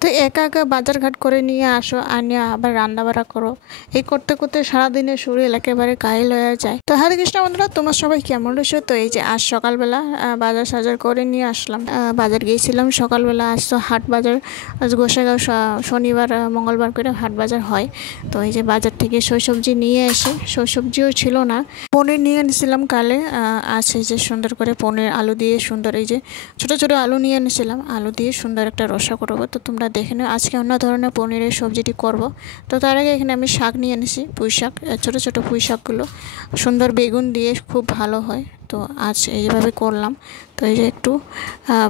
তো একা একা বাজার ঘাট করে নিয়ে আসো, আর নিয়ে আবার রান্না বাড়া করো, এই করতে করতে সারাদিনের শরীর একেবারে কাহিল হয়ে যায়। তো হরে কৃষ্ণ বন্ধুরা, তোমার সবাই কেমন রয়েছো? তো এই যে আজ সকালবেলা বাজার সাজার করে নিয়ে আসলাম। বাজার গিয়েছিলাম সকালবেলা। আজ তো হাট বাজার, আজ গোসাইগাঁও শনিবার মঙ্গলবার করে হাট বাজার হয়। তো এই যে বাজার থেকে সই সবজি নিয়ে এসে, সই সবজিও ছিল না, পনির নিয়ে এনেছিলাম কালে। আজ এই যে সুন্দর করে পনির আলু দিয়ে সুন্দর, এই যে ছোটো ছোটো আলু নিয়ে এনেছিলাম, আলু দিয়ে সুন্দর একটা রসা করবো। তো তোমরা দেখে নাও, আজকে অন্য ধরনের পনিরের সবজিটি করব। তো তার আগে এখানে আমি শাক নিয়ে এনেছি, পুঁই শাক, ছোটো ছোটো পুঁই শাকগুলো সুন্দর বেগুন দিয়ে খুব ভালো হয়। তো আজ এইভাবে করলাম। তো এই যে একটু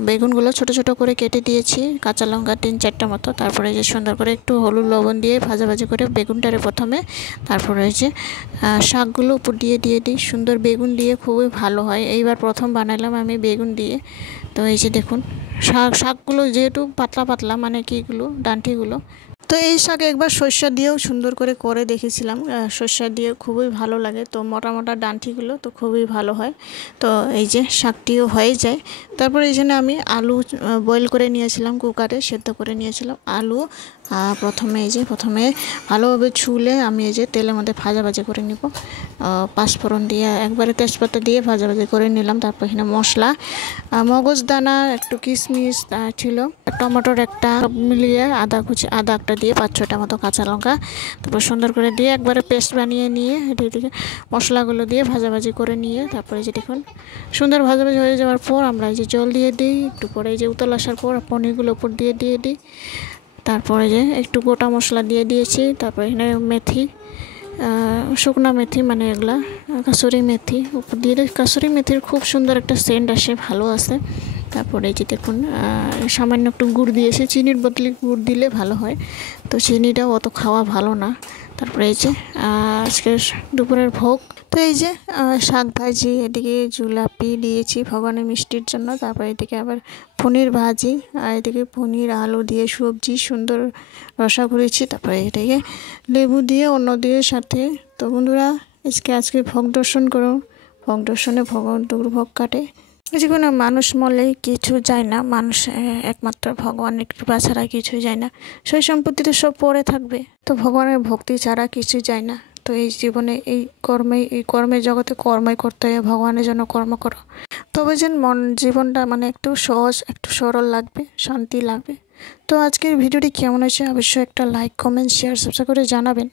বেগুনগুলো ছোটো ছোটো করে কেটে দিয়েছি, কাঁচা লঙ্কা 3-4টা মতো। তারপরে এই যে সুন্দর করে একটু হলুদ লবণ দিয়ে ভাজাভাজি করে বেগুনটারে প্রথমে, তারপরে এই যে শাকগুলো উপর দিয়ে দিই। সুন্দর বেগুন দিয়ে খুবই ভালো হয়। এইবার প্রথম বানালাম আমি বেগুন দিয়ে। তো এই যে দেখুন, শাকগুলো যেহেতু পাতলা পাতলা, মানে কিগুলো ডাঁটিগুলো, তো এই শাক একবার সর্ষা দিয়েও সুন্দর করে দেখেছিলাম, সর্ষা দিয়ে খুবই ভালো লাগে। তো মোটা মোটা ডাঁটিগুলো তো খুবই ভালো হয়। তো এই যে শাকটিও হয়ে যায়। তারপরে এখানে আমি আলু বয়েল করে নিয়েছিলাম, কুকারে সেদ্ধ করে নিয়েছিলাম আলু। প্রথমে ভালোভাবে ছুলে আমি এই যে তেলের মধ্যে ভাজাভাজি করে নিব, পাঁচফোড়ন দিয়ে একবারে তেজপাতা দিয়ে ভাজাভাজি করে নিলাম। তারপর এখানে মশলা, মগজদানা, একটু কিশমিশ ছিল, টমেটোর একটা, মিলিয়ে আদা একটা দিয়ে 5-6টা মতো কাঁচা লঙ্কা, তারপর সুন্দর করে দিয়ে একবারে পেস্ট বানিয়ে নিয়ে এদিকে মশলাগুলো দিয়ে ভাজাভাজি করে নিয়ে, তারপরে যে দেখুন সুন্দর ভাজাভাজি হয়ে যাওয়ার পর আমরা এই যে জল দিয়ে দিই। একটু পরে এই যে উতল আসার পর পনিরগুলো উপর দিয়ে দিই। তারপরে যে একটু গোটা মশলা দিয়ে দিয়েছি। তারপরে এখানে মেথি, শুকনা মেথি, মানে এগুলা কাসুরি মেথি উপর দিয়ে দিই। কাসুরি মেথির খুব সুন্দর একটা সেন্ট আসে, ভালো আছে। তারপরে এই যে দেখুন সামান্য একটু গুড় দিয়েছি, চিনির বদলে গুড় দিলে ভালো হয়, তো চিনিটাও অত খাওয়া ভালো না। তারপরে এই যে আজকে দুপুরের ভোগ, তো এই যে শাক ভাজি, এদিকে জিলাপি দিয়েছি ভগবানের মিষ্টির জন্য। তারপরে এদিকে আবার পনির ভাজি, আর এদিকে পনির আলু দিয়ে সবজি সুন্দর রসা করেছি। তারপরে এটাকে লেবু দিয়ে অন্য দিয়ে সাথে। তো বন্ধুরা, আজকে ভোগ দর্শন করুন। ভোগ দর্শনে ভগবান ভোগ কাটে। যে কোনো মানুষ মরলে কিছু যায় না, মানুষ একমাত্র ভগবানের কৃপা ছাড়া কিছু যায় না। সেই সম্পত্তি তো সব পড়ে থাকবে, তো ভগবানের ভক্তি ছাড়া কিছু যায় না। তো এই জীবনে এই কর্মের জগতে কর্মই করতে হয়, ভগবানের জন্য কর্ম করো, তবে যেন জীবনটা মানে একটু সহজ, একটু সরল লাগবে, শান্তি লাগবে। তো আজকের ভিডিওটি কেমন হয়েছে অবশ্যই একটা লাইক, কমেন্ট, শেয়ার, সাবস্ক্রাইব করে জানাবেন।